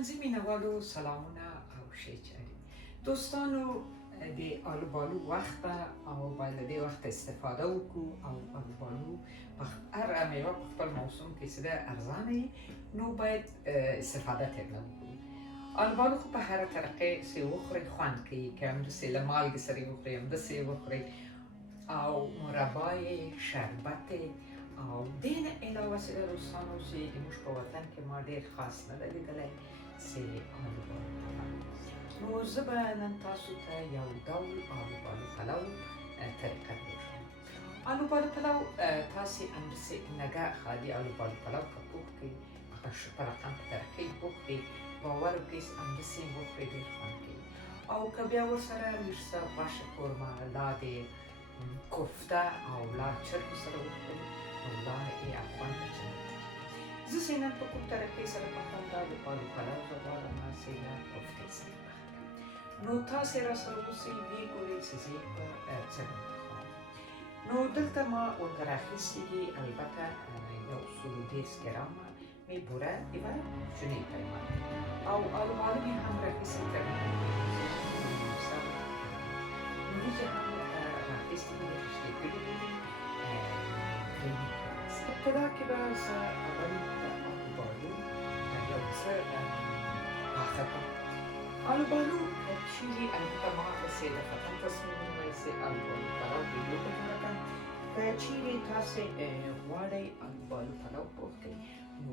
پخلنځي مینوالو سلامونه او ښې چارې. دوستانو د آلوبالو وخت او باید له دې وخت استفاده وکړو او آلوبالو هر میوه په خپل موسم کې چې ده ارزانه وي نو باید استفاده ترې وکړو. آلوبالو خو په هره طریقې چې وخورئ خوند کوي، که همداسې له مالګې سره یې وخورئ همداسې یې وخورئ او مربا یې، شربت یې او دې نه علاوه چې ده دوستانو چې زموږ په وطن کې ما ډېر خاص نه ده لیدلی چې آلوبالو پلو. نو زه به نن تاسو ته یو ډول آلوبالو پلو طریقه وښیم. آلوبالو پلو تاسې همداسې نګه خالي آلوبالو پلو که پوخ کړئ په رقم په طریقې یې پوخ کړئ باور وکړئ همداسې یې وخورئ ډېر خوند کوي. او که بیا ورسره لږ څه غوښه قورمه لادې کوفته او لا چرګ سره وخورئ نو لا یې خوند به جنت وي. زه چې نن په کوم طریقې سره پخوم دا آلوبالو پلو زه غواړم چې له کوفتې سره پخه کړم. نو تاسې راسره اوسئ ویې ګورئ چې زه یې په څرنګه پخوم. نو دلته ما ورته راخیستي دي البته یو 120 ګرامه می بوره یوه کوچنۍ پیمانه او آلوبالو مې هم راخیستي تقریبا وریجې هم راخیستي دي خشکې کړي دي ابتدا کې به زه اول د آلوبالو یو څه پاخه کړم. آلوبالو چیرې البته ما داسې د ختم تصمیم ونیولی چې آلوبالو پلو ویډیو به جوړه کړم. که چیرې تاسې غواړئ آلوبالو پلو پوخ کړئ نو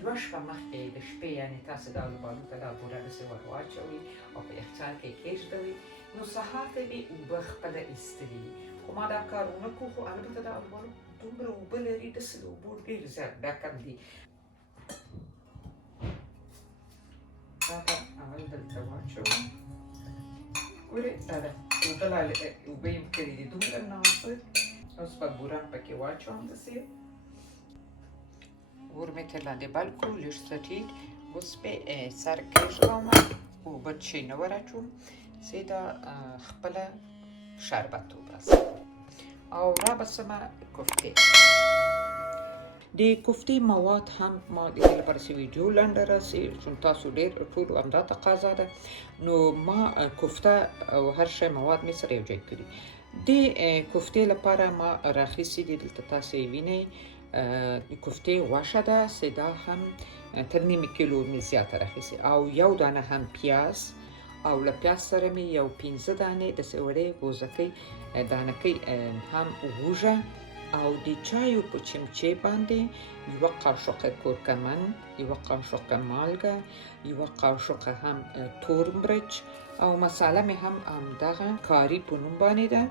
یوه شپه مخکې د شپې یعنې تاسې د آلوبالو پلو بوره داسې ور واچوئ او په یخچال کې یې کېږدوئ نو سهار ته به اوبه خپله ایستلي وي. خو ما دا کار ونه کړو خو البته د آلوبالو دومره اوبه لري داسې د اوبو ډېر زیات ډکم دي. دا به اول دلته واچوم. ګورئ دا ده اوبه یې کړي دي دومره نازک. اوس به بوره هم پکې واچوم داسې اور مې تر لاندې بل کړو لږ څه ټیټ. اوس به سر کېږدوم اوبه چې نه ور اچوم چې دا خپله شربت وباسم او راباسمه کوفتې. د کوفتې مواد هم ما د دې لپاره چې ویډیو لنډه راسي چون تاسو ډېر ټولو همدا تقاضا ده نو ما کوفته او هر شی مواد مې سره یو ځای کړي. د کوفتې لپاره ما راخیستي دي دلته تاسې وینئ کوفتې غوښه ده چې دا هم تر نیمې کیلو مې زیاته راخیستې او یو دانه هم پیاز او له پیاز سره مې یو 15 دانې داسې وړې ګوزکۍ دانکۍ هم هوږه او د چایو په چمچې باندې یوه قاشقه کورکمن، یوه قاشقه مالګه، یوه قاشقه هم تور مرچ او مساله مې هم همدغه کاري په نوم باندې ده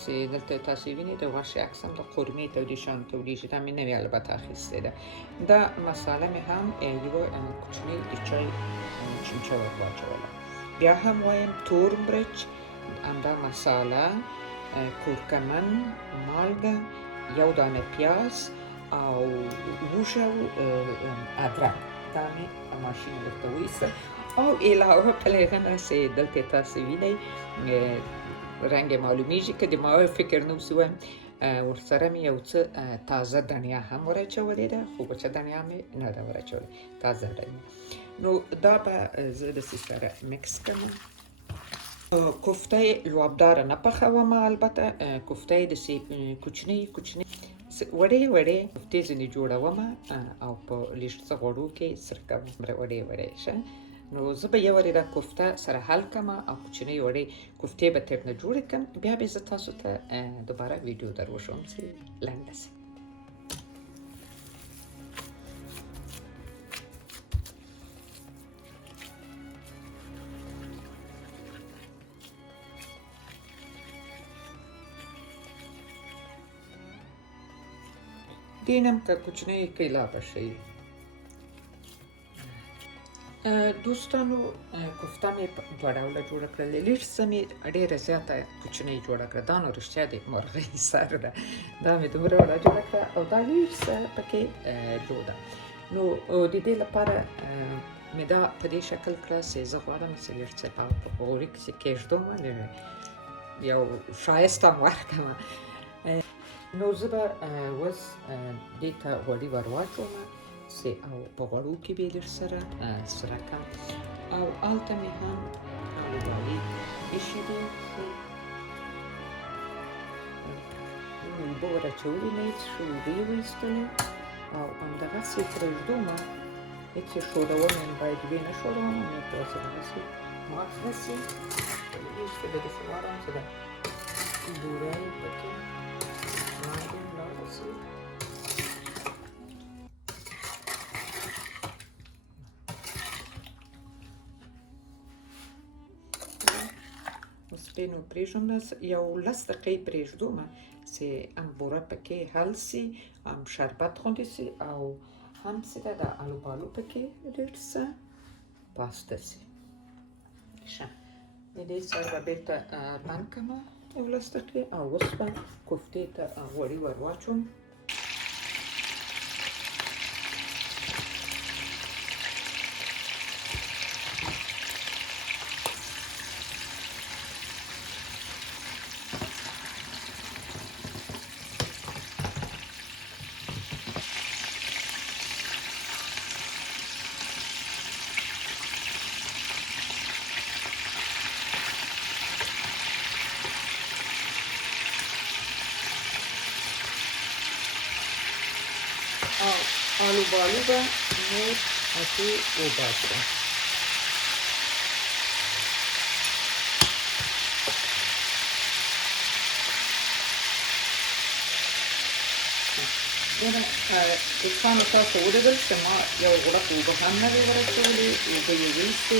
چې دلته تاسې وینئ د غوښې عکس هم د قورمې تودې شان تودېږي دا مې نوې البته اخیستې ده. دا مساله مې هم یوه کوچنۍ د چای چمچه ور واچوله. بیا هم وایم تور مرچ، همدا مساله، کورکمن، مالګه، یو دانه پیاز او هوږه او ادرک دا مې ماشین ورته وایسته او علاوه په هغه نه چې دلته تاسې وینئ رنګ یې معلومیږي که د ما فکر نه اوسي وایم ورسره مې یو څه تازه دڼیا هم ور اچولې ده خو وچه دڼیا مې نه ده ور اچولې تازه دڼیا. نو دا به زه داسې سره مکس کړم. کوفته یې لوابداره نه پخوم البته کوفته یې داسې کوچنۍ وړې کوفتې ځینې جوړوم او په لږ څه غوړو کې سره کوم وړې ښه. نو زه به یو وارې دا کوفته سره حل کړم او کوچنۍ وړې کوفتې به ترې نه جوړې کړم بیا به زه تاسو ته دوباره ویډیو در وښیم چې لنډه شي. دینم که کوچنۍ کیلا بشي. دوستانو کوفته مې دوه ډوله جوړه کړلې. لږ څه مې ډېره زیاته کوچنۍ جوړه کړه دا نو رښتیا د مرغۍ سر ده دا مې دومره وړه جوړه کړه او دا لږ څه پکې جوړ ده. نو د دې لپاره مې دا په دې شکل کړه چې زه غواړم چې لږ څه په غوړي کې کېږدم یو ښایست هم ورکړم. نو زه به اوس دې ته غوړي ور واچوم سه او په غوړو کې به در سره سره کم او آلته مې هم آلوبالي ایښي دي اوبه ور اچولې مې ښه اوبه یې وایستلې او همدغسې پرېږدومه هېڅ یې ښورونه باید ویې نه ښوروم مې داسې دغسې واخلسي ایسته به داسې غواړم چې د ډوډۍ پکې باندې ولاړه شي اوس بیا نو پرېږدم یو لس دقیقې پرېږدومه چې هم بوره پکې حل سي هم شربت غوندې سي او هم چې ده د آلوبالو پکې ډېر څه پاسته سي ښه د دې سره به بېرته بند کړمه یو لس دقیقې او اوس به کوفتې ته غوړي ور واچوم آلوبالو به نور اتو وباسم دوستانو تاسو ولیدل چې ما یو غوړپ اوبه هم نه وې ورچولې اوبه یې وایستې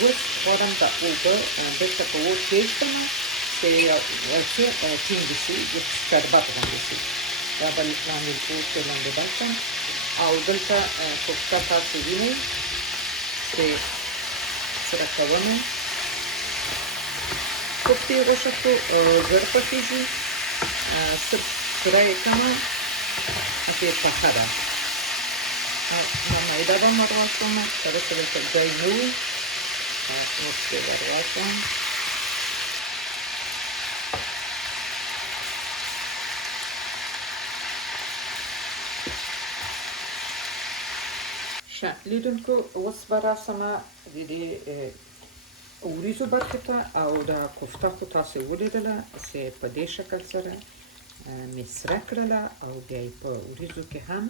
اوس غواړم دا اوبه بېرته په اور کېږدمه چې یو څه ټینګې شي شربت غوندې شي دا به لاندې اور کې لاندې بل کړم او دلته کوفته تاسو وینئ چې سره کومه کوفتې غوښه خو ژر پخېږي څه سره یې کړمه چې پخه ده میده به ور واچوم سره چې دلته ځای نه و اوس یې ور واچوم لیدونکو اوس به راسمه د دې وریځو برخې ته او دا کوفته خو تاسې ولیدله چې په دې شکل سره مې سره کړله او بیا یې په وریځو کې هم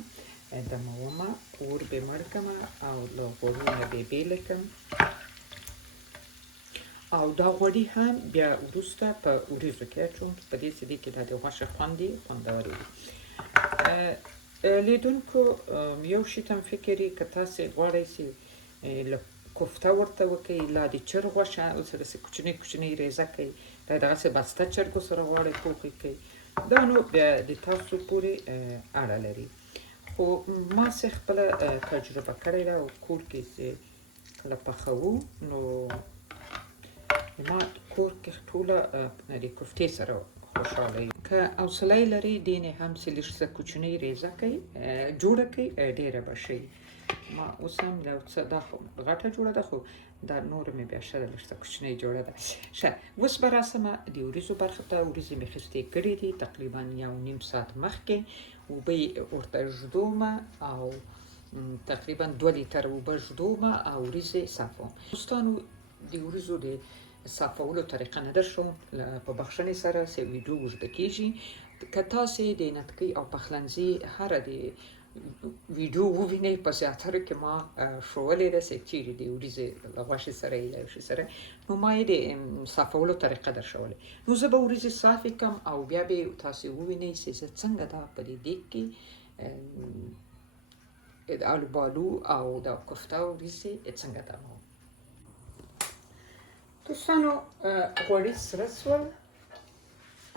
دمومه اور به مړ کړمه او له غوړو نه به یې بېله کړم او دا غوړي هم بیا وروسته په وریځو کې اچوم په دې چې دې کې دا د غوښې خوند یې خوندورې وي لیدونکو یو شي ته فکر یې که تاسې غواړئ چې کوفته ورته وکړئ لا د چرګ غوښه ورسره کوچنۍ کوچنۍ ریزه کړئ دا دغسې بسته چرګو سره غواړئ پوخې کړئ دا نو د تاسو پورې اړه لري خو ما چې خپله تجربه کړې ده او کور کې چې کله پخوو نو ما کور کې ټوله د کوفتې سره خوشحاله یم که حوصله یې لرئ دې نه هم چې لږ څه کوچنۍ ریزه کړئ جوړه کړئ ډېره به ښه ما اوس هم دا خو غټه جوړه ده خو دا نور مې بیا ښه ده لږ څه کوچنۍ جوړه ده ښه اوس به راسمه د وریځو برخې ته وریځې مې خیستې کړې دي تقریبا یو نیم ساعت مخکې اوبه یې ورته ږدومه او تقریبا 2 لیتره اوبه ږدومه او وریځې صافوم دوستانو د وریځو د صافولو طریقه نه درښوم په بخښنې سره چې ویډیو اوږده کېږي که تاسې د نتکۍ او پخلنځي هره د ویډیو ووینئ په زیاتره کې ما ښوولې ده چې چیرې د وریځې له غوښې سره یا یو شي سره نو ما یې د صافولو طریقه درښولې نو زه به وریځې صافې کړم او بیا به تاسې ووینئ چې زه څنګه دا په دې دیګ کې د آلوبالو او د کوفته وریځې څنګه دموم دوستانو غوړي سره شول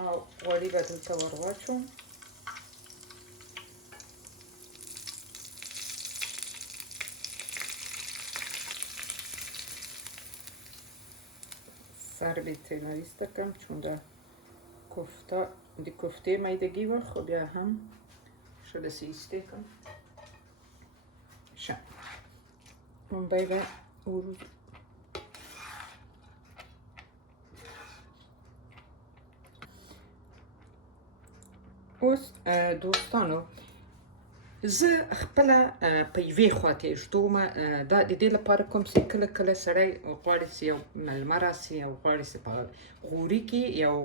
او غوړي به دلته ور واچوم سر به ترې ایسته کړم چون د کوفتې میدګي وه خو بیا هم ښه داسې ایستې کړم ښه لومړی به اوس دوستانو زه خپله په یوې خوا تېږدوم. دا د دې لپاره کوم چې کله کله سړی غواړي چې یو مېلمه راسي او غواړي چې په غوري کې یو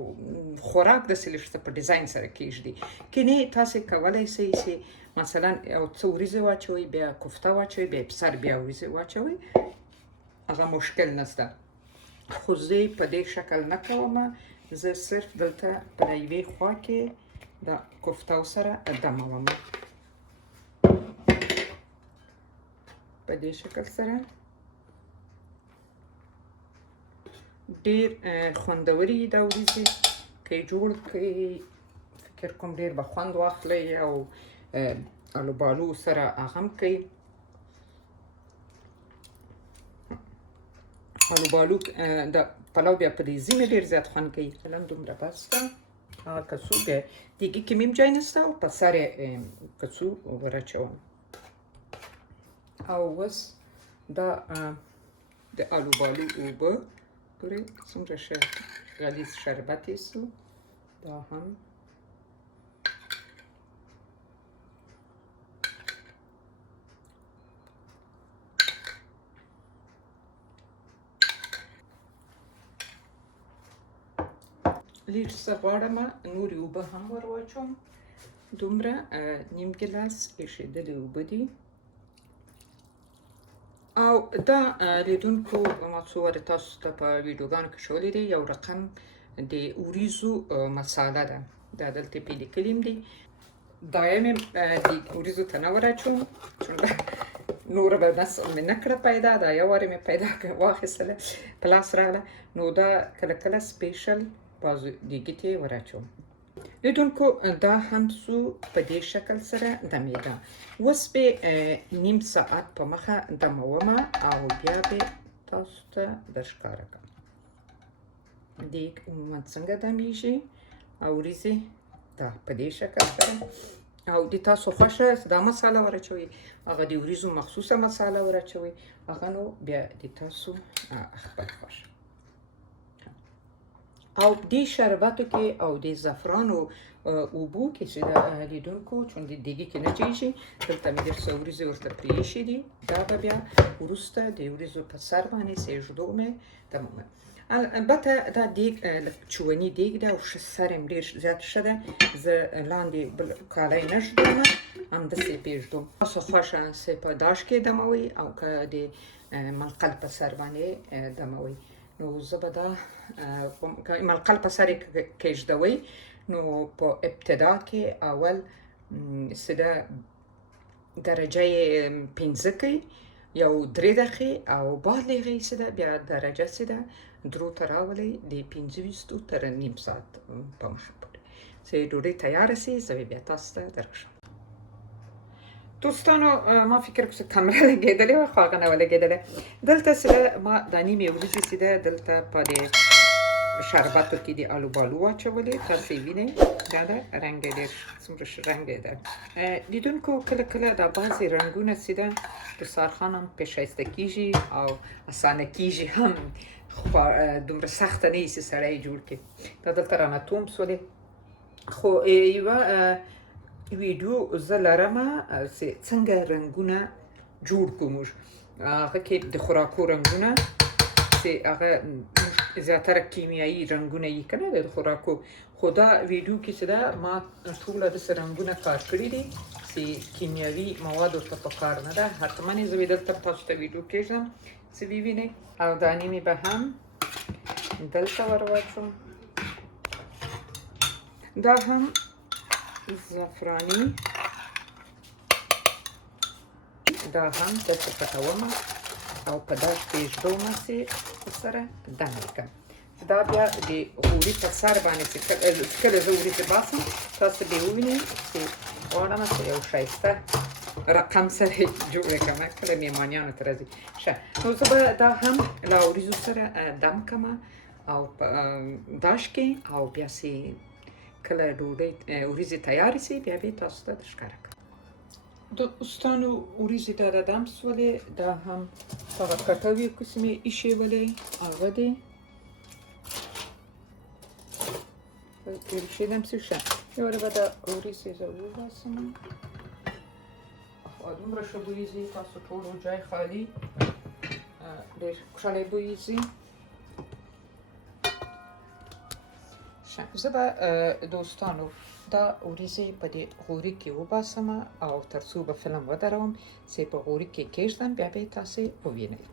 خوراک داسې لږ څه په ډیزاین سره کېږدي. کنې تاسې کولی شئ چې مثلا یو څه وریځې واچوئ، بیا کوفته واچوئ، بیا په سر بیا وریځې واچوئ، هغه مشکل نشته. خو زه په دې شکل نه کوم. زه صرف دلته په یوې خوا کې د کوفتو سره دموم په دې شکل سره. ډېر خوندورې دا وریځې که یې جوړ کړئ، فکر کوم ډېر به خوند واخلئ او الوبالو سره هغه هم کوي. الوبالو د پلو بیا په ریزي مې ډېر زیات خوند کوي. الان دومره بس ده. هغه کڅو بیا دیګي کې مې هم ځای نشته او په سر یې کڅو ورچوم. او اوس دا د الوبالو اوبه ګورئ څومره ښه غلیظ شربت یې سو. دا هم لږ څه غواړم نورې اوبه هم ور واچوم. دومره نیم ګیلاس ایښېدلې اوبه دي. او دا لیدونکو ما څو واره تاسو ته په ویډیوګانو کې ښودلی دی، یو رقم د وریځو مساله ده. دا دلته پې لیکلي هم دي. دا یې مې د وریځو ته نه ور اچوم چونکه نوره به مې نه کړه پیدا. دا یو وارې مې پیدا واخیستله په لاس راغله. نو دا کله کله سپیشل بازو دیګي ته ور اچوم. لیدونکو دا هم سو په دې شکل سره دمېده. اوس به نیم ساعت په مخه دموم او بیا به تاسو ته درښکاره کړم دیګ عموما څنګه دمیږي او وریځې دا په دې شکل سره. او د تاسو خوښه دا مساله ور اچوئ، هغه د وریځو مخصوصه مساله ور اچوئ، هغه نو بیا د تاسو خپل خوښه. او دې شربتو کې او د زعفرانو اوبو کې چې د لیدونکو چون د دیګي کې نه چېږي، دلته مې ډېر څه وریځې ورته پرېښي دي. دا به بیا وروسته د وریځو په سر باندې سېږدو مې دمومه. البته دا دیګ چووني دیګ ده او ښه سر یې ډېر زیات ښه ده. زه لاندې بل کالی نه ږدوم، همداسې یې پرېږدم. تاسو خوښه چې په داش کې دموئ او که د ملقل په سر باندې دموئ. نو زه به دا ملقل په سر یې کېږدوئ نو په ابتدا کې اول څه ده درجه یې 5 کړئ، یو 3 دقیقې، او بعد له هغې څه ده بیا درجه څه ده 3 ته راولئ د 25 تر نیم ساعت په مخه پورې. چې ډوډۍ تیاره سي زه بیا تاسو ته درښیم. دوستانو ما فکر کوم چې کامره لګېدلې وه خو هغه نه وه لګېدلې. دلته څه ده ما دا نیمې وریځې چې ده دلته په دې شربتو کې د الوبالو واچولې. تاسې وینئ دا ده رنګ یې ډېر څومره ښه رنګ یې ده. لیدونکو کله کله دا بعضې رنګونه چې ده دسترخوان هم پرې ښایسته کېږي او اسانه کېږي هم، خو دومره سخته نه وي چې سړی یې جوړ کړي. دا دلته رانه توم شولې. خو یوه ویډیو زه لرمه چې څنګه رنګونه جوړ کړو موږ. هغه کې د خوراکو رنګونه چې هغه زیاتره کیمیایي رنګونه یي که نه د خوراکو. خو دا ویډیو کې چې ده ما ټوله داسې رنګونه کار کړي دي چې کیمیاوي مواد ورته په کار نه ده. حتما یې زه به دلته تاسو ته ویډیو کېږدم چې ووینئ. او دا نیمې به هم دلته ور واچوم. دا هم زعفراني، دا هم داسې پټوم او په داش کېږدوم چې سره دمې کړم. دا بیا د غوري په سر باندې چې کله زه وریځې باسم تاسو به ووینئ چې غواړم چې یو ښایسته رقم سره یې جوړه کړم کله مېلمانیانو ته راځي. ښه نو زه به دا هم له وریځو سره دم کړم او په داش کې، او بیا چې کله ډوډۍ وریځې تیارې شي بیا به تاسو ته ښکاره کړم. دوستانو وریځې دا دم شولې. دا هم هغه کټوې کوڅې مې ایښولې هغه دی ایښېدم چې ښه. یوه به دا وریځې زه وباسم. دومره ښه بویځي، تاسو ټول جای خالي ډېر ښکلی بویځي. زه به دوستانو دا وریځې په دې غوري کې وباسم او تر څو به فلم ودروم، چې په غوري کې کېږدم، بیا به یې تاسې ووینئ.